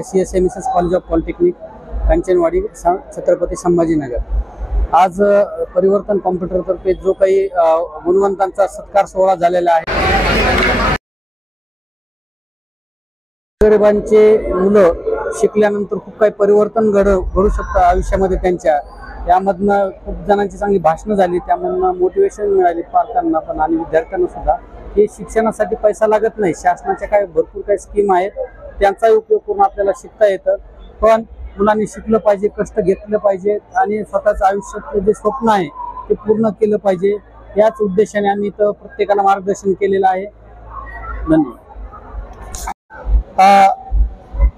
येथे CSMSS college of polytechnic Kanchanwadi Chhatrapati Sambhajinagar. आज परिवर्तन कॉम्प्युटरतर्फे जो काही गुणवंतांचा सत्कार सोहळा झालेला आहे। गरिबांचे मुलं शिकल्यानंतर खूप काही परिवर्तन घडू शकतं आयुष्यामध्ये त्यांच्या। यामधनं खूप जणांची चांगली भाषणं झाली, त्यामधनं मोटिवेशन मिळाली पालकांना पण आणि विद्यार्थ्यांना सुद्धा। हे शिक्षणासाठी पैसा लागत नाही, शासनाच्या काही भरपूर काही स्कीम आहेत त्यांचा उपयोग करून आपल्याला शिकता येतं। पण मुलांनी शिकलं पाहिजे, कष्ट घेतलं पाहिजे आणि स्वतःचं आयुष्यातलं जे स्वप्न आहे ते पूर्ण केलं पाहिजे। याच उद्देशाने आम्ही इथं प्रत्येकाला मार्गदर्शन केलेलं आहे। धन्यवाद।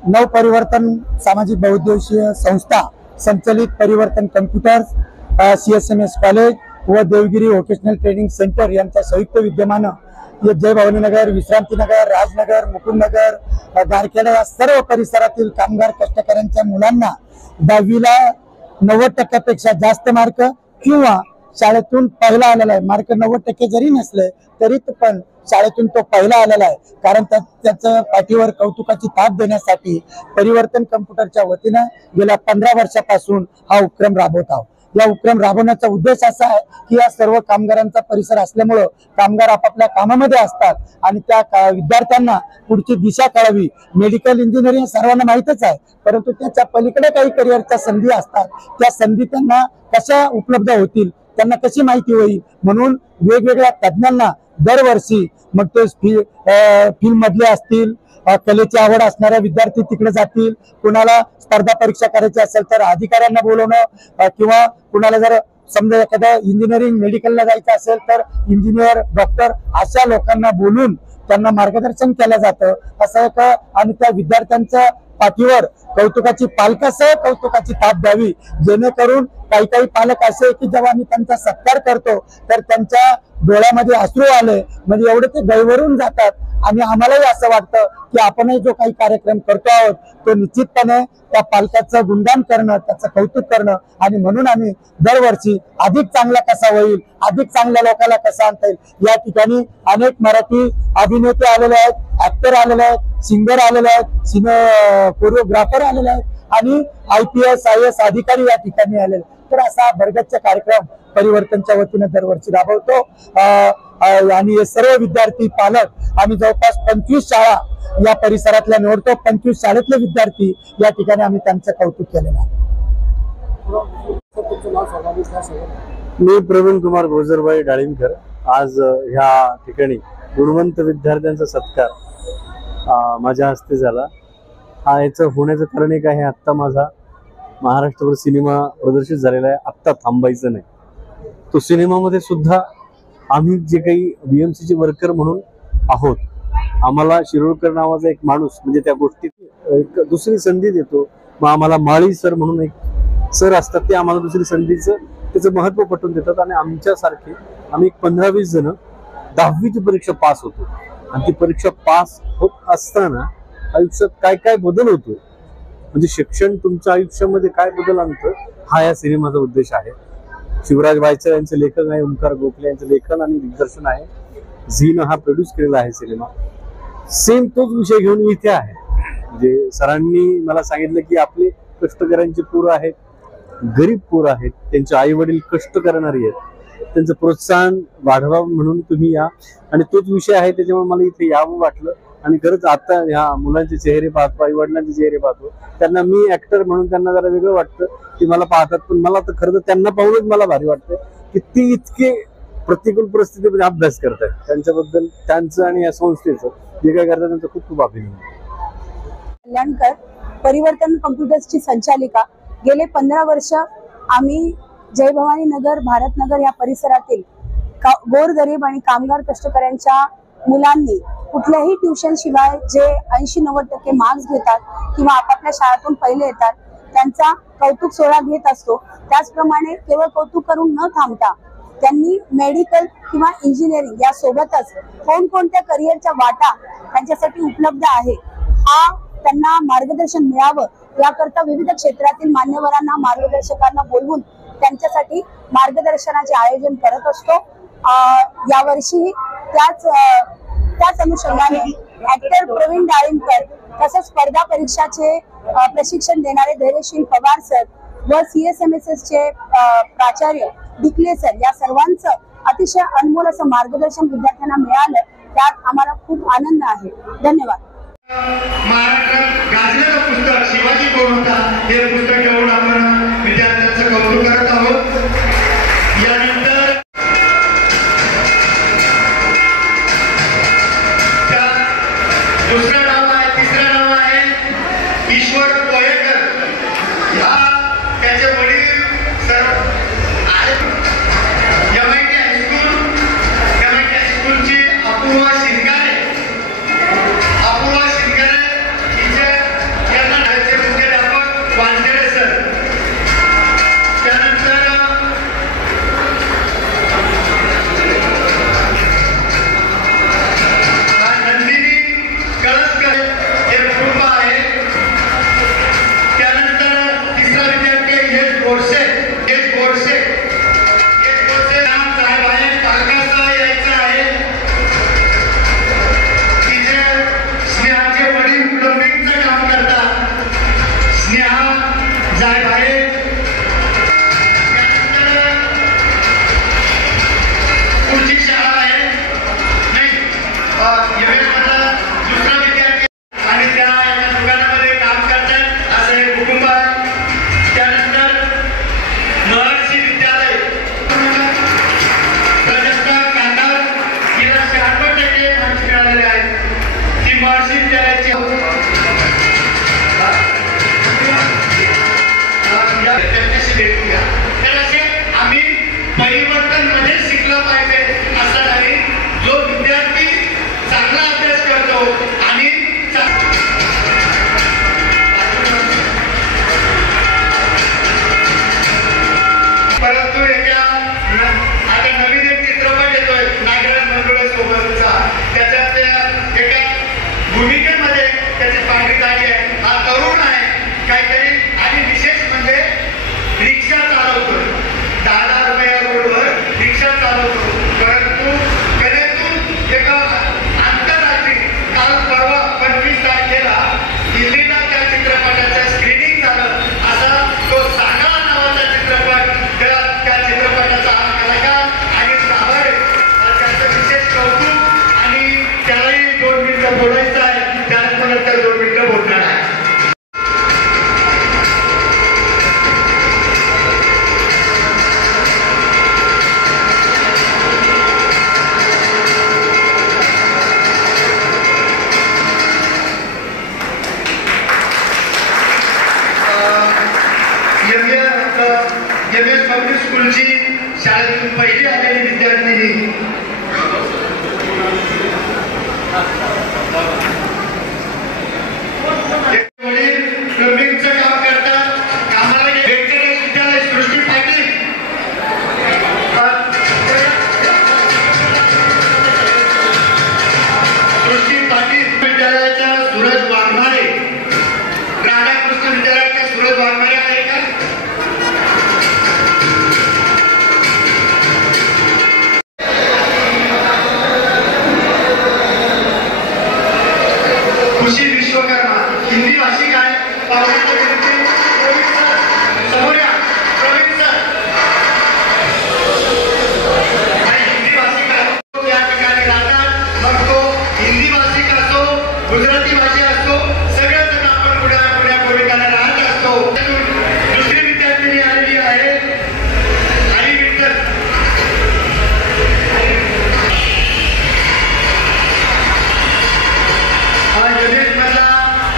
नवपरिवर्तन सामाजिक बहुउद्देशीय संस्था संचलित परिवर्तन कम्प्युटर्स, CSMS कॉलेज व देवगिरी व्होकेशनल ट्रेनिंग सेंटर यांच्या संयुक्त विद्यमानं जय भवानी नगर, विश्रांती नगर, राजनगर, मुकुंदनगर, गारखेडा या सर्व परिसरातील कामगार कष्टकऱ्यांच्या मुलांना 10वीला 90% जास्त मार्क किंवा शाळेतून पहिला आलेला आहे, मार्क 90% जरी नसले तरी पण शाळेतून तो पहिला आलेला आहे। कारण त्याचं पाठीवर कौतुकाची थाप देण्यासाठी परिवर्तन कम्प्युटरच्या वतीनं गेल्या 15 वर्षापासून हा उपक्रम राबवत आहोत। या उपक्रम राबवण्याचा उद्देश असा आहे की या सर्व कामगारांचा परिसर असल्यामुळं कामगार आपापल्या कामामध्ये असतात आणि त्या विद्यार्थ्यांना पुढची दिशा कळावी। मेडिकल इंजिनिअरिंग सर्वांना माहीतच आहे, परंतु त्याच्या पलीकडे काही करिअरच्या संधी असतात, त्या संधी त्यांना कशा उपलब्ध होतील, त्यांना कशी माहिती होईल, म्हणून वेगवेगळ्या तज्ञांना दरवर्षी मग ते फिल्म मधले असतील, कलेची आवड असणारे विद्यार्थी तिकडे जातील, कुणाला स्पर्धा परीक्षा करायची असेल तर अधिकाऱ्यांना बोलवणं किंवा कुणाला जर समजा एखाद्या इंजिनिअरिंग मेडिकलला जायचं असेल तर इंजिनियर, डॉक्टर अशा लोकांना बोलून त्यांना मार्गदर्शन केलं जातं। असं एक आणि त्या विद्यार्थ्यांच्या पाठीवर कौतुकाची पालकासह कौतुकाची थाप द्यावी, जेणेकरून काही पालक असे की जेव्हा आम्ही त्यांचा सत्कार करतो तर त्यांच्या डोळ्यामध्ये अश्रू आले म्हणजे एवढे ते गैरवरून जातात। आणि आम्हालाही असं वाटतं की आपणही जो काही कार्यक्रम करतो आहोत तो निश्चितपणे त्या पालकाचं गुणगान करणं, त्याचं कौतुक करणं आणि म्हणून आम्ही दरवर्षी अधिक चांगला कसा होईल, अधिक चांगल्या लोकांना कसा आणता येईल, या ठिकाणी अनेक मराठी अभिनेते आलेले आहेत, ऍक्टर आलेले आहेत, सिंगर आलेले आहेत, कोरिओग्राफर आलेले आहेत आणि IPS IAS अधिकारी या ठिकाणी आलेले। तर असा भरगच्च कार्यक्रम परिवर्तनच्या वतीने दरवर्षी राबवतो आणि हे सर्व विद्यार्थी पालक आम्ही जवळपास 25 शाळा या परिसरातल्या निवडतो। 25 शाळेतले विद्यार्थी या ठिकाणी आम्ही त्यांचं कौतुक केलेलं आहे। मी प्रवीण कुमार गोजरबाई डाळिंबकर। आज ह्या ठिकाणी गुणवंत विद्यार्थ्यांचा सत्कार माझ्या हस्ते झाला। याचं होण्याचं कारण एक आहे, आत्ता माझा महाराष्ट्रभर सिनेमा प्रदर्शित झालेला आहे, आत्ता थांबायचं नाही। तो सिनेमामध्ये सुद्धा आम्ही जे काही BMC चे वर्कर म्हणून आहोत, आम्हाला शिरोडकर नावाचा एक माणूस म्हणजे त्या गोष्टीत एक दुसरी संधी देतो। मग आम्हाला माळी सर म्हणून एक सर असतात, ते आम्हाला दुसरी संधीचं त्याचं महत्त्व पटवून देतात आणि आमच्यासारखे आम्ही 15-20 जण 10वीची परीक्षा पास होतो आणि ती परीक्षा पास होत असताना आयुष्यात काय काय बदल होतो, म्हणजे शिक्षण तुमच्या आयुष्यामध्ये काय बदल आणतं, हा या सिनेमाचा उद्देश आहे। शिवराज वायचळ यांचे लेखन आहे, ओंकार गोखले यांचं लेखन आणि दिग्दर्शन आहे, झीनं हा प्रोड्यूस केलेला आहे सिनेमा। सेम तोच विषय घेऊन मी इथे आहे। म्हणजे सरांनी मला सांगितलं की आपले कष्टकऱ्यांची पोरं आहेत, गरीब पोरं आहेत, त्यांचे आई वडील कष्ट करणारी आहेत, त्यांचं प्रोत्साहन वाढवावं म्हणून तुम्ही या, आणि तोच विषय आहे, त्याच्यामुळे मला इथे यावं वाटलं। आणि खरंच आता ह्या मुलांचे चेहरे पाहतो, आई वडिलांचे चेहरे पाहतो, त्यांना मी ऍक्टर म्हणून त्यांना जरा वेगळं वाटतं की मला पाहतात, पण मला तर खरं तर त्यांना पाहूनच मला भारी वाटतं की ती इतके प्रतिकूल परिस्थितीमध्ये अभ्यास करतात। त्यांच्याबद्दल त्यांचं आणि या संस्थेचं जे काय करतात त्यांचं खूप खूप अभिनंदन। कल्याणकर, परिवर्तन कम्प्युटर्सची संचालिका। गेले 15 वर्ष आम्ही जय भवानी नगर, भारतनगर या परिसरातील गोरगरीब आणि कामगार कष्टकऱ्यांच्या मुलांनी कुठल्याही ट्युशन शिवाय जे 80-90% मार्क्स घेतात किंवा आपापल्या शाळेतून पहिले येतात त्यांचा कौतुक सोहळा घेत असतो। त्याचप्रमाणे केवळ कौतुक करून न थांबता त्यांनी मेडिकल किंवा इंजिनिअरिंग या सोबतच कोणकोणत्या करिअरच्या वाटा त्यांच्यासाठी उपलब्ध आहे हा त्यांना मार्गदर्शन मिळावं याकरता विविध क्षेत्रातील मान्यवरांना, मार्गदर्शकांना बोलवून त्यांच्यासाठी मार्गदर्शनाचे आयोजन करत असतो। यावर्षी त्याच अनुषंगाने ऍक्टर प्रवीण डाळिंबकर तसेच स्पर्धा परीक्षाचे प्रशिक्षण देणारे धैर्यशील पवार सर व CSMSS चे प्राचार्य डिकले सर या सर्वांचं अतिशय अनमोल असं मार्गदर्शन विद्यार्थ्यांना मिळालं, त्यात आम्हाला खूप आनंद आहे. धन्यवाद. महाराष्ट्रात गाजलेलं पुस्तक शिवाजी कोण होता हे पुस्तक घेऊन आपण विद्यार्थ्यांचं कौतुक करत आहोत. यानंतर दुसरं नाव आहे, तिसरं नाव आहे ईश्वर कोयेकर. त्याचे वडील सर आहेत. MIT हायस्कूलची अपूर्वा शिंगारे हिचे यांना मुख्याध्यापक वानखेडे सर. त्यानंतर नंदिनी कळसकर हे कुटुंब आहे. त्यानंतर तिसरा विद्यार्थी यश गोडसे नाम साहेब आहे. पालकासह यायचं आहे. तिचे स्नेहाचे वडील प्लंबिंगचं काम करतात. स्नेहा साहेब आहे. त्यानंतर पुढची शाळा आहे नाही एवढ्यामधला दुसरा विद्यार्थी आणि त्या एका दुकानामध्ये काम करतात असं हे कुटुंब आहे. त्यानंतर महर्षी विद्यालय प्रजक्ता कांदार हिला 96% मार्क्स मिळालेले आहेत. ती महर्षी विद्यालयाची त्यांच्याशी भेटूया. तर असे आम्ही परिवर्तन मध्ये शिकलं पाहिजे असं नाही. जो विद्यार्थी चांगला अभ्यास करतो आणि परंतु आता नवीन एक चित्रपट येतोय नागराज मंडळे सोबतचा. त्याच्यात एका भूमिकेमध्ये त्याची पांढरी दाढी आहे. हा तरुण आहे काहीतरी आणि विशेष म्हणजे रिक्षा चालवतो. 10,000 रुपये रोडवर रिक्षा चालवतो. परंतु कलेतून एका आंतरराष्ट्रीय काल परवा 25 तारखेला दिल्लीला त्या चित्रपटाचं स्क्रीनिंग झालं. असा तो सांगा नावाचा चित्रपट. त्या चित्रपटाचा कलाकार आणि सावळे त्यांचं विशेष कौतुक आणि त्यालाही 2 मिनिटं बोलायचं आहे. त्यानंतर 2 मिनिटं बोलणार आहे. MS पब्लिक स्कूलची शाळेतून पहिली आलेली विद्यार्थिनी वडील प्लंबिंगचं काम करतात. कामाला वेंकटेश विद्यालय सृष्टी पाटील. सृष्टी पाटील विद्यालयाच्या सूरज वाघमारे. राधाकृष्ण विद्यालयाच्या सूरज वाघमारे आहे का? खुशी विश्वकर्मा हिंदी भाषिक आहे. पावसाच्या विरुद्ध समोर या प्रवीण सर हिंदी भाषिक आहे. या ठिकाणी राहतात. मग तो हिंदी भाषिक असो गुजराती भाषा असतो सगळ्या जण आपण पुढ्या भूमिकाला राहत असतो. दुसरी विद्यार्थिनी आलेली आहे आणि विठ्ठल. योगेश मधला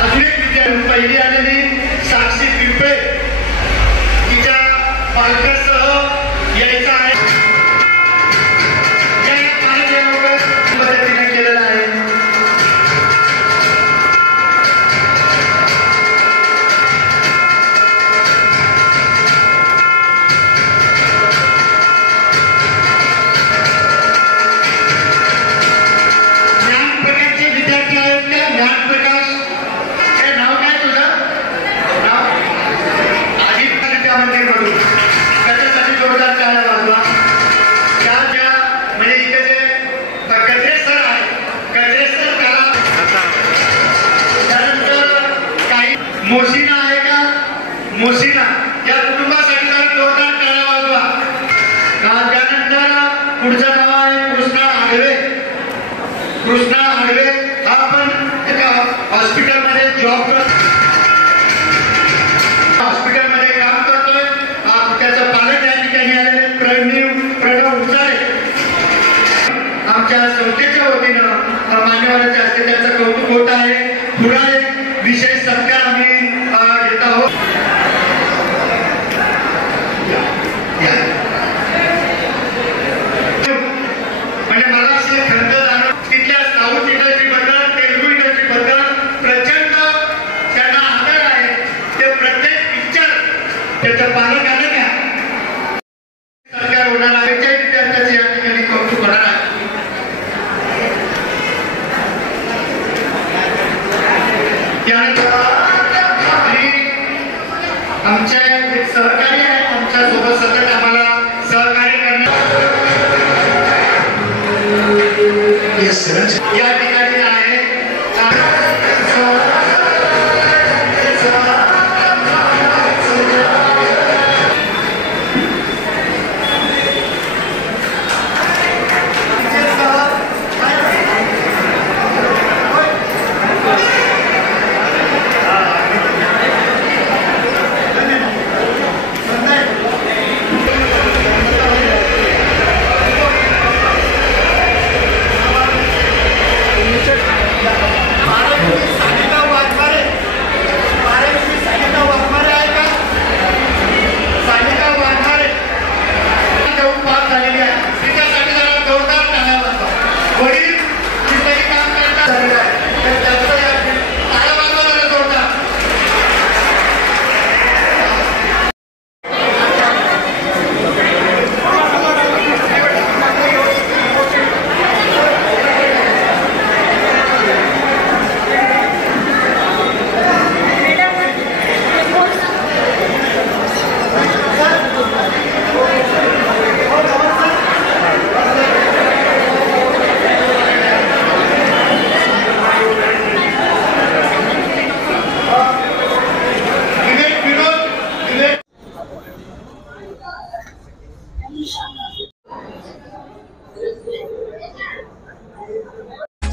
अजून एक विद्यार्थी पहिली आलेली साक्षी पिंपळे. तिच्या पालकासह यायचं आहे. या कार्यक्रमावर पद्धतीने केलेला आहे. ज्ञानप्रकाशचे विद्यार्थी आहेत का? ज्ञानप्रकाश हे नाव काय तुझं? नाव आदित्य त्यामध्ये त्याच्यासाठी जोरदार टाळ्या वाजवा. त्या म्हणजे इथे जे गजरे सर आहेत गजरे सर त्याला त्यानंतर काही मोशीना मोसिना या कुटुंबासाठी जोरदार टाळ्या वाजवा. त्यानंतर पुढचं नाव आहे कृष्णा आडवे. कृष्णा आडवे हा पण एका हॉस्पिटलमध्ये जॉब करतो, हॉस्पिटलमध्ये काम करतोय. त्याचा पालक या ठिकाणी आलेले प्रणव उचाळे आमच्या संस्थेच्या वतीनं मान्यवरांच्या हस्ते त्याचं कौतुक होत आहे. पुढा एक विशेष सत्कार आम्ही घेत आहोत. म्हणजे मला असे खंत झालं तिथल्या साऊथ इंडस्ट्री बद्दल, तेलुगू इंडस्ट्री बद्दल प्रचंड त्यांना आदर आहे. ते प्रत्येक पिक्चर त्याचं पालक आलं का सरकार होणार आहे, त्या विद्यार्थ्याचे या ठिकाणी कौतुक होणार आहे. आमचे एक सहकारी आहेत, आमच्या सोबत सतत आम्हाला सहकार्य करणार या ठिकाणी आहे.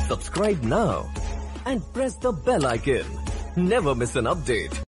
Subscribe now and press the bell icon. Never miss an update.